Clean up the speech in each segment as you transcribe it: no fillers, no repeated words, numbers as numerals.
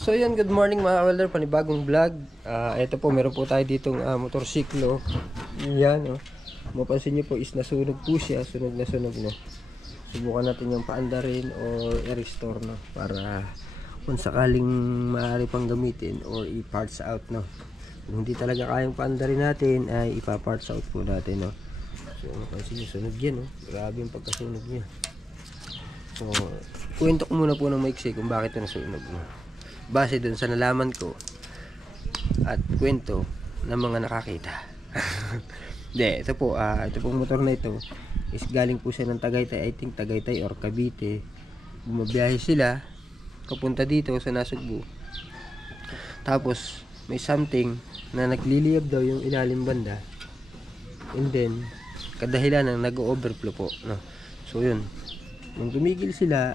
So yan, good morning mga welder, panibagong vlog. Ito po, meron po tayo ditong motorsiklo. Yan, mapansin nyo po is nasunog po siya, sunog na sunog, no. Subukan natin yung paandarin or i-restore, no, para kung sakaling maaari pang gamitin or i-parts out, no. Kung hindi talaga kayang paandarin natin ay ipa-parts out po natin, no. So mapansin nyo, sunog yan, no. Grabe yung pagkasunog niya. So kwento ko muna po ng maiksi kung bakit ito nasunog, no. Base dun sa nalaman ko at kwento ng mga nakakita. Ito po, ito pong motor na ito is galing po siya ng Tagaytay, I think Tagaytay or Cavite. Bumabiyahe sila papunta dito sa Nasugbu. Tapos may something na nagliliyab daw yung ilalim banda. And then kadahilan ng nag-overflow po, no? So yun, nung tumigil sila,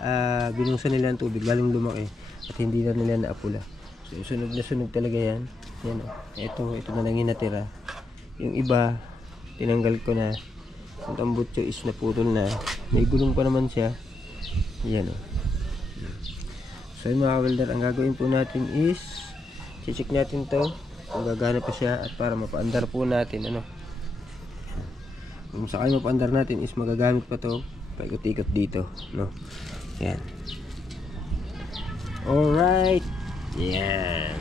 binuhusan nila ng tubig, lalong lumaki at hindi na nila naapula. So sunog na sunog talaga yan. Yan, ito na lang yung natira. Yung iba tinanggal ko na. Yung tambutso is naputol na. May gulong pa naman siya. Yan, So yung mga welder, ang gagawin po natin is check natin to kung gagana pa siya, at para mapaandar po natin, kung sakay mapaandar natin is magagamit pa to paikot-ikot dito, no. Yan. Alright. Yan.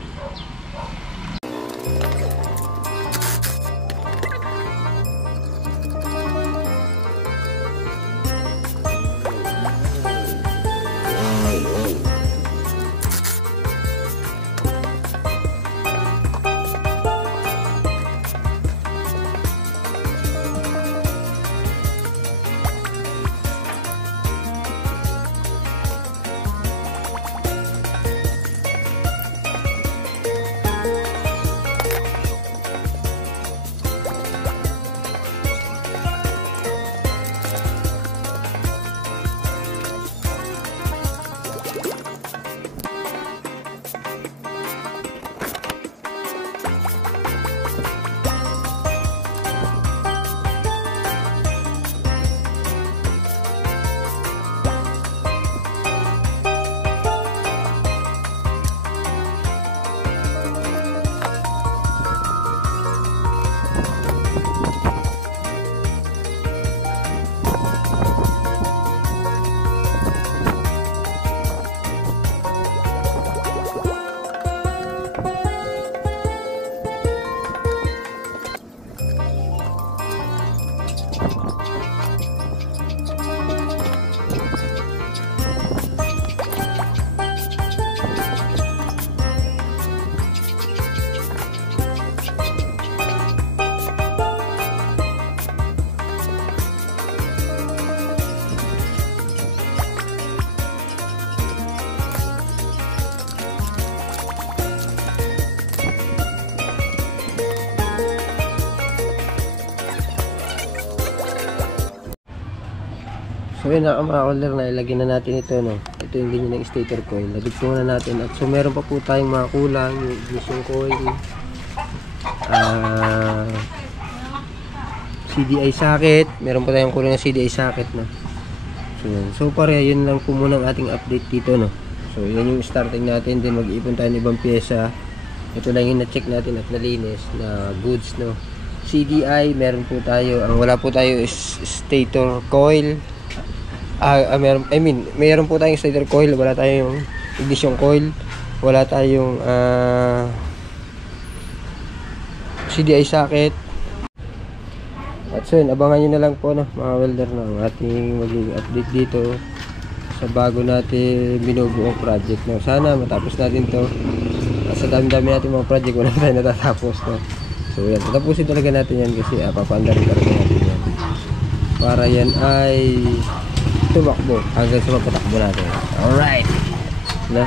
So yun na mga welder, na ilagyan na natin ito, no. Ito yung ganyan ng stator coil. Nadugtungan na natin. At so meron pa po tayong mga kulang, yung ignition coil, CDI socket. Meron pa tayong kulang na CDI socket, no. So yun. So pare, yun lang po muna ang ating update dito, no. So yun yung starting natin. Then mag-iipon tayo ng ibang pyesa. Ito lang yung na-check natin at nalinis na goods, no. CDI, meron po tayo. Ang wala po tayo is stator coil. Mayroon po tayong stator coil, wala tayong ignition coil, wala tayong CDI socket. At so yun, abangan nyo na lang po, no, mga welder, na ang ating magiging update dito sa bago natin binubuong project, no. Sana matapos natin to. At sa dami-dami natin mga project, wala tayo natatapos, no. So yan, tatapusin talaga natin yan kasi papandarin talaga natin yan para yan ay tumakbo hanggang sa mapatakbo natin. Alright, na